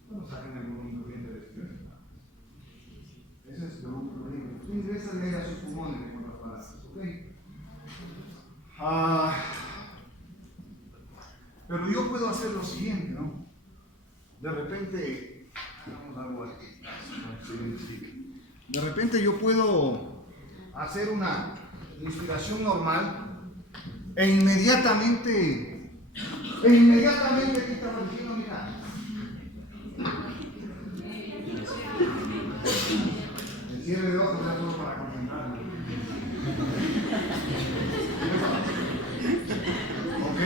Cuando sacan el volumen corriente de respiración. Ese es el volumen corriente. Usted ingresa el aire a sus pulmones, con las palabras, ¿ok? Pero yo puedo hacer lo siguiente, ¿no? De repente, hagamos algo aquí. De repente yo puedo hacer una inspiración normal e inmediatamente aquí estamos diciendo, mira, el cierre de ojos era solo para concentrarme. Ok.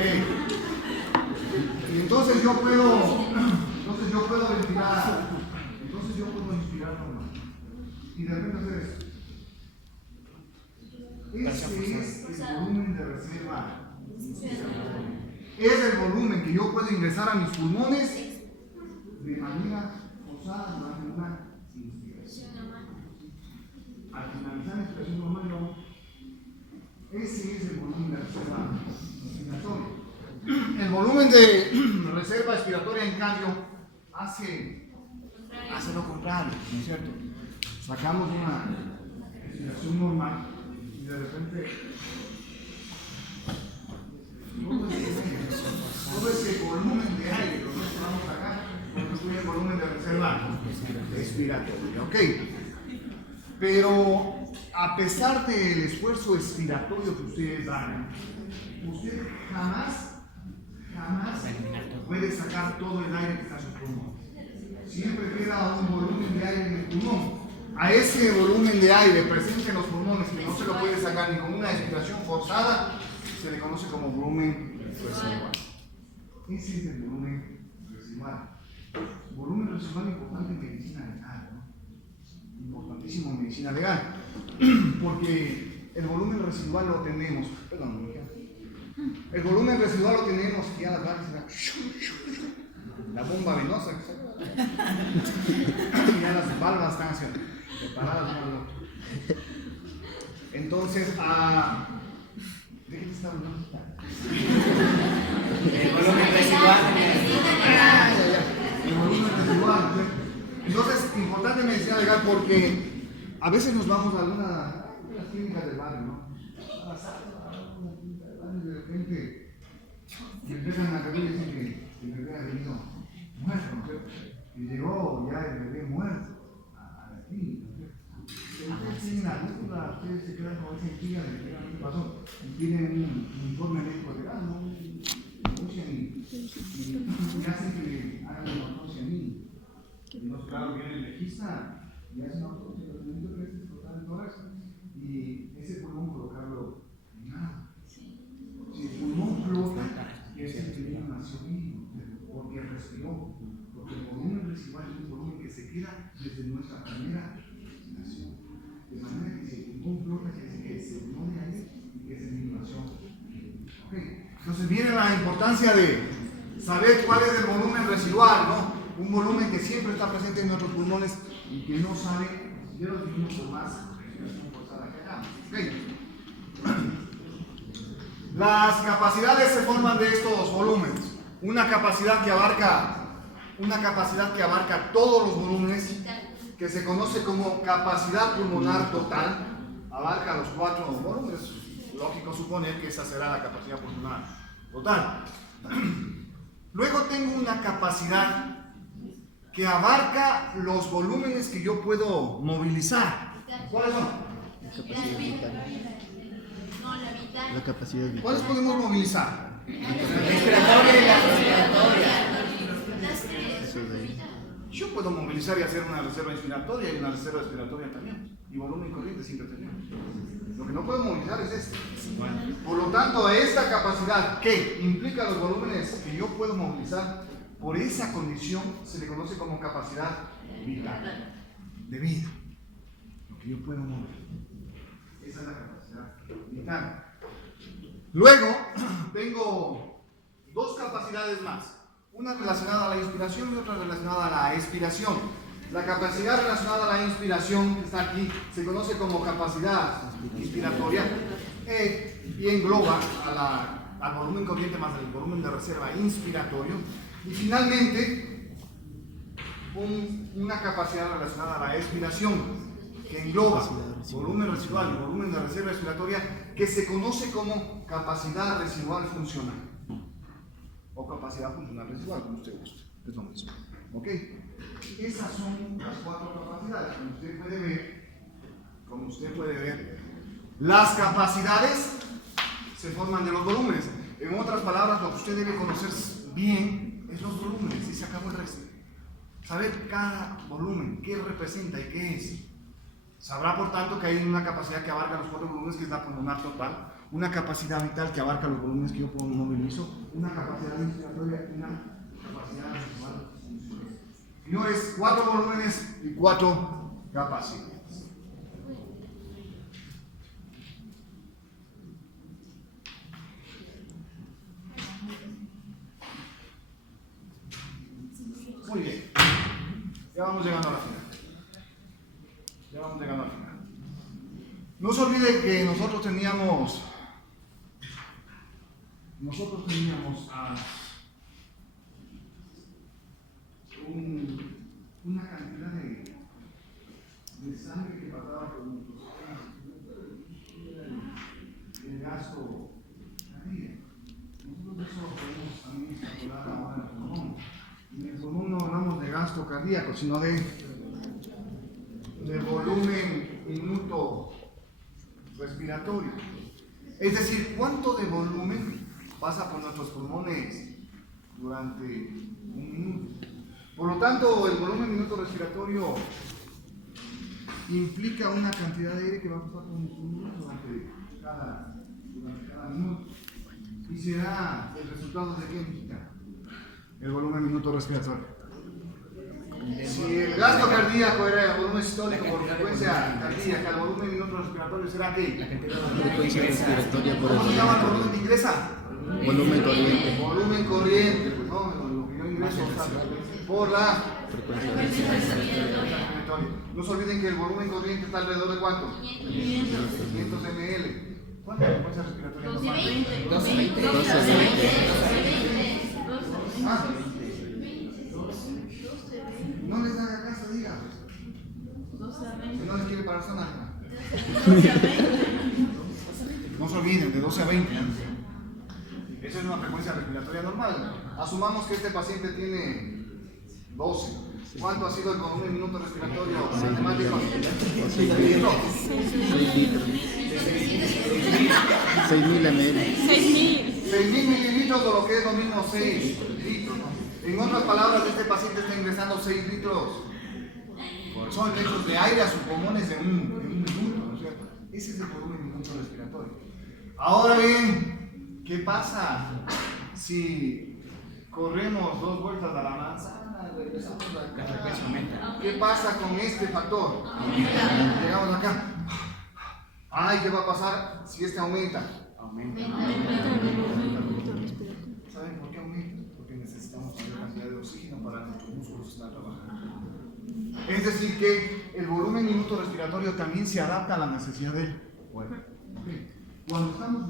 Y entonces yo puedo ventilar Ese es el volumen de reserva inspiratoria. Es el volumen que yo puedo ingresar a mis pulmones de manera forzada durante una inspiración. Al finalizar la inspiración normal, ese es el volumen de reserva inspiratoria. El volumen de reserva expiratoria, en cambio, hace lo contrario, ¿no es cierto? Sacamos una expiración normal y de repente todo ese volumen de aire que nosotros vamos acá constituye el volumen de reserva expiratoria, ¿ok? Pero a pesar del esfuerzo expiratorio que ustedes hagan, usted jamás puede sacar todo el aire que está en su pulmón. Siempre queda un volumen de aire en el pulmón. A ese volumen de aire presente en los pulmones que no se lo puede sacar ni con una expiración forzada, se le conoce como volumen residual. Ese es el volumen residual. Volumen residual importante en medicina legal, ¿no? Importantísimo en medicina legal, porque el volumen residual lo tenemos. Perdón, mija. El volumen residual lo tenemos que ya las válvulas, la bomba venosa, ya las válvulas están así, preparadas para lo otro. Entonces, ¿de qué te está hablando? El volumen residual. El volumen residual. Entonces, importante en medicina legal porque a veces nos vamos a algunas clínicas del barrio, ¿no? A la sala, y de repente empiezan a creer y dicen que el bebé ha venido muerto, ¿no es cierto? Y llegó ya el bebé muerto a la clínica, ¿no es cierto? Ustedes tienen la duda, ustedes se quedan con esa intriga de qué pasó, y tienen un informe médico legal, ¿no? Y hacen que hagan una autopsia a mí. Entonces, claro, viene el legista y hace una autopsia de documento que es total de tórax y ese pulmón colocarlo en nada. Si el pulmón flota, es el que nació vivo, porque respiró, porque el volumen residual es un volumen que se queda desde nuestra primera respiración. De manera que si el pulmón flota, quiere decir que se unió de ahí y que es eliminación. Okay. Entonces viene la importancia de saber cuál es el volumen residual, ¿no? Un volumen que siempre está presente en nuestros pulmones y que no sale, ya lo dijimos por más respiración forzada que hagamos. Okay. Las capacidades se forman de estos volúmenes. Una capacidad que abarca todos los volúmenes, que se conoce como capacidad pulmonar total, abarca los 4 volúmenes. Lógico suponer que esa será la capacidad pulmonar total. Luego tengo una capacidad que abarca los volúmenes que yo puedo movilizar. ¿Cuáles son? La capacidad vital. No, la vital. La capacidad vital. ¿Cuáles podemos movilizar? Respiratoria y la respiratoria. Eso de ahí. Yo puedo movilizar y hacer una reserva inspiratoria y una reserva expiratoria también. Y volumen corriente siempre tenemos. Lo que no puedo movilizar es esto. Por lo tanto, a esta capacidad que implica los volúmenes que yo puedo movilizar, por esa condición se le conoce como capacidad vital, de vida. Lo que yo puedo mover. Esa es la capacidad vital. Luego, tengo dos capacidades más. Una relacionada a la inspiración y otra relacionada a la expiración. La capacidad relacionada a la inspiración, que está aquí, se conoce como capacidad inspiratoria y engloba al volumen corriente más el volumen de reserva inspiratorio. Y finalmente, una capacidad relacionada a la expiración, que engloba volumen residual y volumen de reserva expiratoria, que se conoce como capacidad residual funcional. O capacidad funcional residual, como usted guste. Es lo mismo. ¿Ok? Esas son las 4 capacidades. Como usted puede ver, las capacidades se forman de los volúmenes. En otras palabras, lo que usted debe conocer bien es los volúmenes y se acabó el resto. Saber cada volumen, qué representa y qué es. Sabrá, por tanto, que hay una capacidad que abarca los 4 volúmenes, que es la pulmonar total, una capacidad vital que abarca los volúmenes que yo movilizo, una capacidad inspiratoria y una capacidad residual. Señores, 4 volúmenes y 4 capacidades. Ya vamos llegando a la final. No se olvide que nosotros teníamos una cantidad de sangre que pasaba por nuestros el gasto cardíaco. Nosotros eso lo podemos también calcular ahora en el pulmón. En el pulmón no hablamos de gasto cardíaco, sino de volumen minuto respiratorio. Es decir, cuánto de volumen pasa por nuestros pulmones durante un minuto. Por lo tanto, el volumen minuto respiratorio implica una cantidad de aire que va a pasar por nuestros pulmones durante cada minuto. Y será el resultado de qué implica el volumen minuto respiratorio. Si el gasto cardíaco era el volumen sistólico por frecuencia cardíaca, el volumen minuto respiratorio será ¿qué? Frecuencia respiratoria por ¿Cómo se el llama el volumen que ingresa? volumen corriente. Volumen corriente, pues no, lo que yo ingreso por la Frecuencia respiratoria. No se olviden que el volumen corriente está alrededor de ¿cuánto? 500 ml. ¿Cuánto es la frecuencia respiratoria normal? 1220. Ah. No les haga caso, diga. Si no les quiere parar zona. No se olviden, de 12 a 20. Esa es una frecuencia respiratoria normal. Asumamos que este paciente tiene 12. ¿Cuánto ha sido el volumen minuto respiratorio matemático? 6 litros. 6.000 ml. 6.000 mililitros o lo que es lo mismo 6 litros. En otras palabras, este paciente está ingresando 6 litros. Son litros de aire a sus pulmones en un minuto, ¿no es cierto? Ese es el volumen minuto respiratorio. Ahora bien, ¿qué pasa si corremos 2 vueltas a la manzana, regresamos acá? ¿Qué pasa con este factor? Llegamos acá. Ay, ¿qué va a pasar si este aumenta? Aumenta. ¿Saben por qué aumenta? Porque necesitamos mayor cantidad de oxígeno para que nuestros músculos estén trabajando. Es decir, que el volumen minuto respiratorio también se adapta a la necesidad del cuerpo. Cuando estamos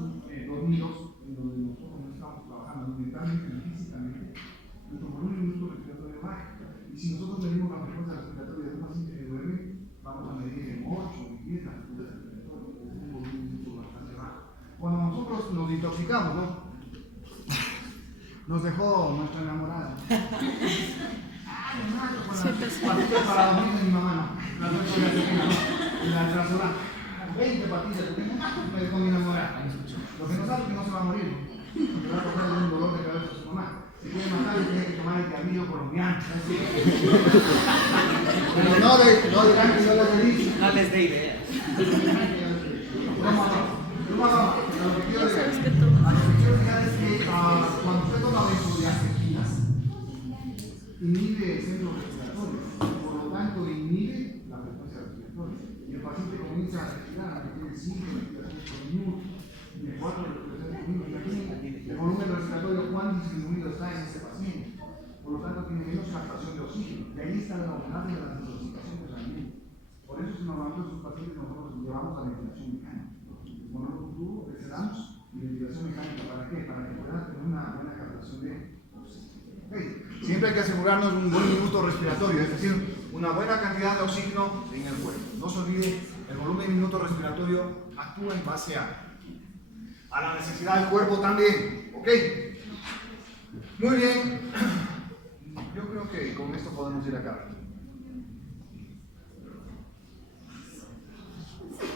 dormidos, en donde nosotros no estamos trabajando mentalmente ni físicamente, nuestro volumen minuto respiratorio baja. Y si nosotros medimos la frecuencia respiratoria de un paciente que duerme, vamos a medir en 8 y 10 la frecuencia respiratoria, es un volumen minuto bastante bajo. Cuando nosotros nos intoxicamos, ¿no? Nos dejó nuestra enamorada. Patitas para dormir de mi mamá, no. La noche la trasura. 20 patitas, me dejó mi enamorada. Lo que no sabe es que no se va a morir. Le va a causar un dolor de cabeza a su mamá. Si quiere matar, tiene que tomar el diablillo colombiano. Pero no dirán que yo les he dicho. No les dé ideas. Lo que quiero dejar es que cuando usted toma benzodiazepinas, inhibe el centro respiratorio, por lo tanto inhibe la frecuencia respiratoria. Y el paciente comienza a respirar, que tiene 5 respiraciones por minuto, de 4 respiraciones por minuto. Imaginen el volumen respiratorio cuán disminuido está en ese paciente. Por lo tanto tiene menos captación de oxígeno. De ahí está la base de la desintoxicación del ambiente. Por eso si normalmente esos pacientes nosotros los llevamos a ventilación mecánica. Ponemos un tubo, les damos y ventilación mecánica. ¿Para qué? Para que puedan tener una buena captación de oxígeno. Okay. Siempre hay que asegurarnos un buen minuto respiratorio, es decir, una buena cantidad de oxígeno en el cuerpo. No se olvide, el volumen minuto respiratorio actúa en base a la necesidad del cuerpo también. ¿Ok? Muy bien. Yo creo que con esto podemos ir acá.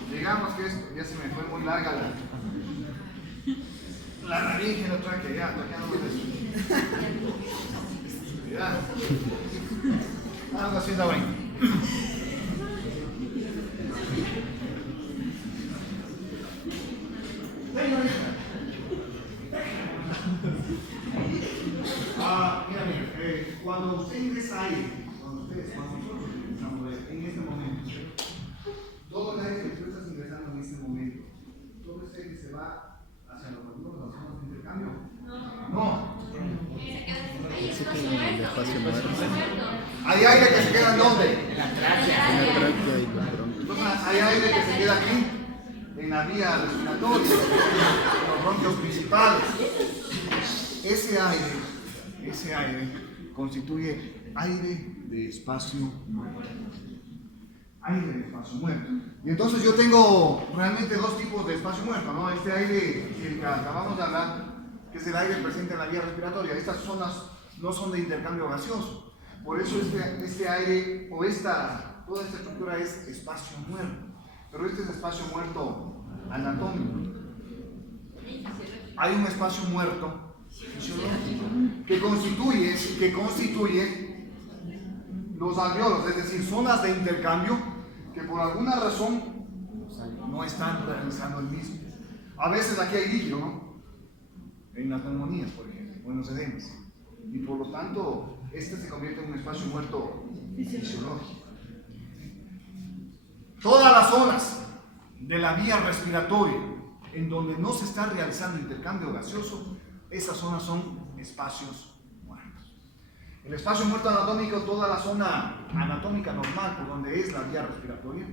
Digamos que esto ya se me fue muy larga la laringe, no traque, ya no me cuidado. Algo así está bueno. Mira, cuando usted ingresa aire, cuando nosotros ingresamos aire, en este momento, todo el aire que tú estás ingresando en este momento, todo ese aire se va hacia los alveolos, hacia los intercambios. No. Ese que en el espacio muerto. Hay aire que se queda en dónde. En la tráquea y los bronquios. Entonces, hay aire que se queda aquí, en la vía respiratoria, en los bronquios principales. Ese aire constituye aire de espacio muerto. Aire de espacio muerto. Y entonces yo tengo realmente dos tipos de espacio muerto, ¿no? Este aire del que acabamos de hablar, que es el aire presente en la vía respiratoria. Estas zonas no son de intercambio gaseoso. Por eso este aire o toda esta estructura es espacio muerto. Pero este es espacio muerto anatómico. Hay un espacio muerto fisiológico que constituye los alveolos, es decir, zonas de intercambio que por alguna razón no están realizando el mismo. A veces aquí hay líquido, ¿no? En las neumonías, por ejemplo, o en los edemas. Y por lo tanto, este se convierte en un espacio muerto fisiológico. Todas las zonas de la vía respiratoria en donde no se está realizando intercambio gaseoso, esas zonas son espacios muertos. El espacio muerto anatómico, toda la zona anatómica normal por donde es la vía respiratoria,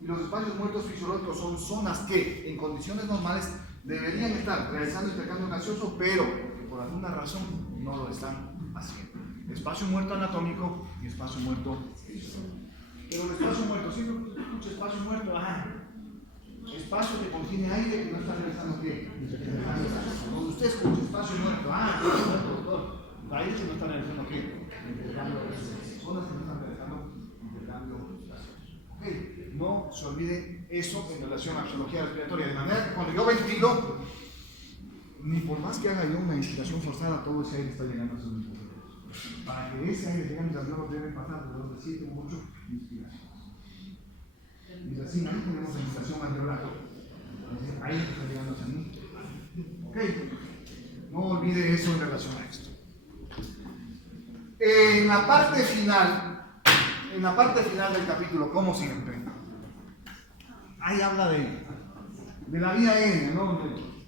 y los espacios muertos fisiológicos son zonas que en condiciones normales deberían estar realizando intercambio gaseoso, pero que por alguna razón no lo están haciendo. Espacio muerto anatómico y espacio muerto fisiológico. Pero el espacio muerto, siempre escucha espacio muerto, espacio que contiene aire que no está realizando qué. Cuando usted escucha espacio muerto, aire que no está realizando qué. Intercambio gaseoso. Zonas que no están realizando intercambio gaseoso. No se olvide eso en relación a la fisiología respiratoria. De manera que cuando yo ventilo, ni por más que haga yo una inspiración forzada, todo ese aire está llegando a sus pulmones. Para que ese aire llegue a mis alveolos debe pasar alrededor de 7 u 8 inspiraciones. Y así, ahí tenemos la inspiración alveolar. Ahí está llegando hacia mí. Ok. No olvide eso en relación a esto. En la parte final del capítulo, como siempre, ahí habla de la vía aérea, ¿no?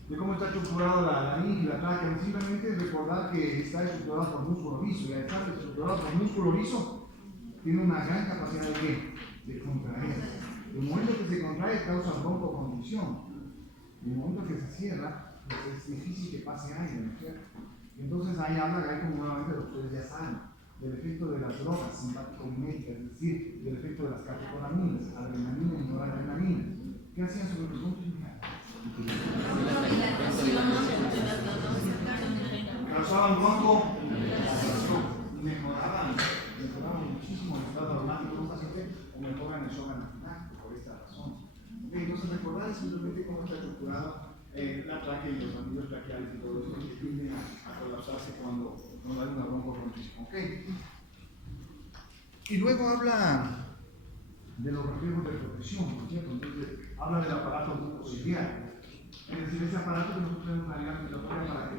De cómo está estructurada la laringe y la tráquea. Simplemente recordar que está estructurada por músculo liso, y al estar estructurada por músculo liso, tiene una gran capacidad de contraer. El momento que se contrae causa broncoconstricción. Y el momento que se cierra, pues es difícil que pase aire, ¿no es cierto? Entonces ahí habla, ahí como nuevamente lo que ustedes ya saben, del efecto de las drogas simpático-miméticas, es decir, del efecto de las catecolaminas, adrenalina y noradrenalina. ¿Qué hacían sobre los bronquios? Causaban bronco-dilatación, mejoraban muchísimo el estado aromático de un paciente o mejoran el shock anafiláctico por esta razón. Entonces recordar simplemente cómo está estructurada la tráquea y los anillos traqueales y todo esto que tienden a colapsarse cuando hay una broncoconstricción. Y luego habla de los reflejos de protección, ¿no es cierto? Entonces habla del aparato mucociliar. Es decir, ese aparato que nosotros tenemos en la respiratoria para que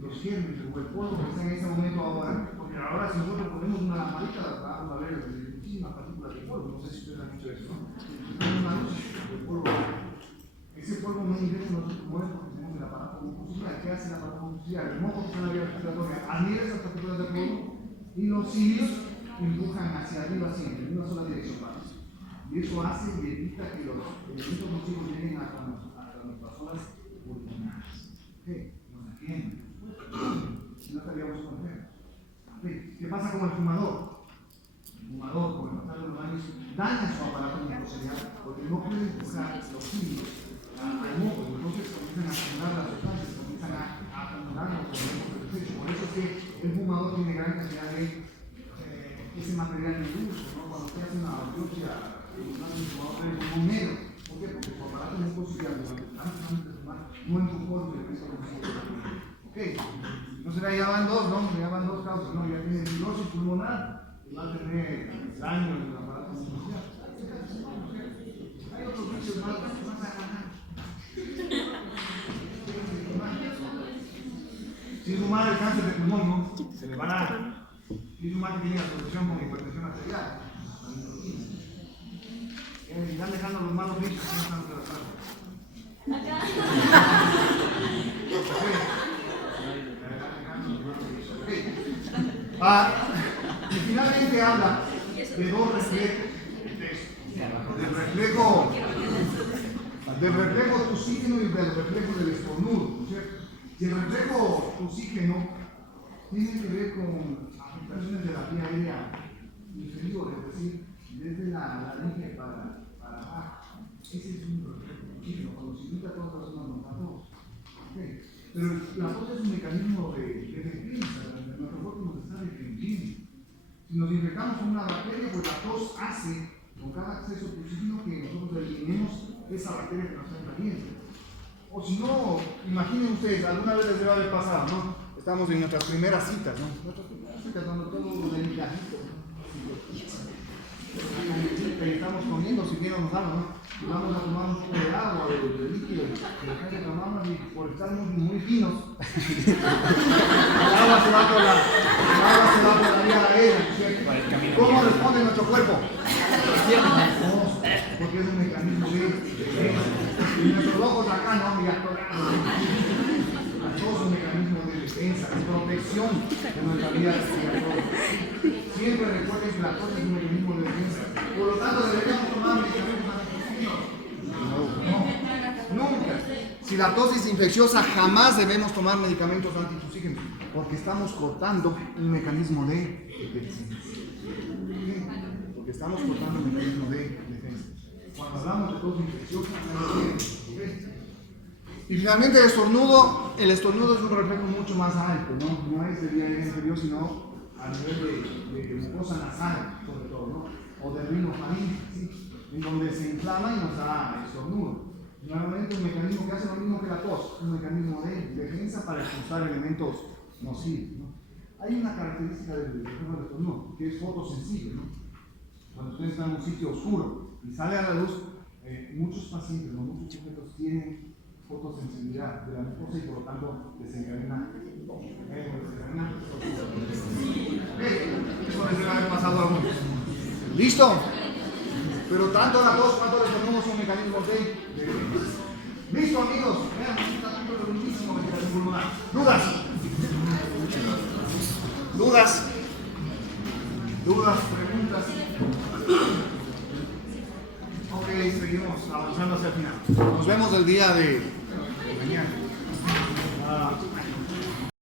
los gérmenes o el polvo que está en ese momento ahora, porque ahora si nosotros ponemos una lamparita, vamos a ver muchísimas partículas de polvo, no sé si ustedes han hecho eso, ¿no? Una luz de polvo. Ese polvo no ingresa en nuestros pulmones porque tenemos el aparato mucociliar. ¿Qué hace el aparato mucociliar? El moco que está en la vía respiratoria adhiere esas partículas de polvo y los cilios empujan hacia arriba siempre, en una sola dirección. Y eso hace y evita que los elementos nocivos lleguen hasta nuestras zonas pulmonares. Nos defienden. Si no estaríamos enfermos. ¿Qué pasa con el fumador? El fumador, con el pasar de los años, daña su aparato mucociliar porque no puede empujar los cilios al moco, y entonces comienzan a acumular las sustancias, comienzan a acumular los elementos del desecho. Por eso es que el fumador tiene gran cantidad de ese material de uso, ¿no? Cuando usted hace una autopsia, un fumador tiene pulmón negro. ¿Por qué? Porque su aparato mucociliar durante tantos años de fumar no empujó los elementos del desecho. Entonces ya van dos, ¿no? Ya van dos causas, ¿no? Ya tiene cirrosis pulmonar y va a tener daño en el aparato mucociliar. Hay otros bichos más agarrados. Sin sumar el cáncer de pulmón, ¿no? Se le van a. Sin sumar que tiene asociación con hipertensión arterial. Y están dejando los malos bichos que no están tratados. Y finalmente Biblia habla de dos reflejos. Del reflejo tusígeno y del reflejo del estornudo, ¿no es cierto? Si el reflejo tusígeno tiene que ver con afectaciones de la vía aérea inferior, es decir, desde la laringe para abajo, ese es un reflejo tusígeno, cuando se irrita todas las zonas notatorias. Okay. Pero la tos es un mecanismo de defensa, nuestro cuerpo nos está defendiendo. Si nos infectamos con una bacteria, pues la tos hace con cada acceso tusígeno que nosotros eliminemos esa bacteria que nos está invadiendo. O si no, imaginen ustedes, alguna vez les debe haber pasado, ¿no? Estamos en nuestras primeras citas, ¿no? Nuestras primeras citas donde todo delicadito, ¿no? Y estamos comiendo, si bien nos damos, ¿no? Y vamos a tomar un poco de agua, de líquido, y que tomamos y por estar muy finos, el agua se va por la vía aérea, ¿cierto? ¿Cómo responde nuestro cuerpo? Porque es un mecanismo de defensa. Y nuestros ojos acá no, mira, todo es un mecanismo de defensa, de protección de nuestra vida respiratoria. Siempre recuerden que la tos es un mecanismo de defensa. Por lo tanto, deberíamos tomar medicamentos antitusígenos. No, nunca. Si la tos es infecciosa, jamás debemos tomar medicamentos antitusígenos, porque estamos cortando un mecanismo de defensa. Porque estamos cortando un mecanismo de defensa. Cuando hablamos de tos infecciosa, y finalmente el estornudo es un reflejo mucho más alto, no es de vía aérea inferior, sino a nivel de mucosa nasal, sobre todo, ¿no? O de rinofaringe, ¿sí? En donde se inflama y nos da estornudo. Nuevamente un mecanismo que hace lo mismo que la tos, un mecanismo de defensa para expulsar elementos nocivos, ¿no? Hay una característica del reflejo del estornudo, que es fotosensible, ¿no? Cuando usted está en un sitio oscuro y sale a la luz, muchos pacientes, ¿no? Muchos sujetos tienen fotosensibilidad de la mucosa y por lo tanto desencadena. Eso les debe haber pasado a algunos. ¿Listo? Pero tanto la tos cuanto el estornudo son mecanismos de defensa. ¿Listo, amigos? Vean, está todo muchísimo ventilación pulmonar. ¿Dudas? ¿Dudas? ¿Preguntas? Ok, seguimos avanzando hacia el final. Nos vemos el día de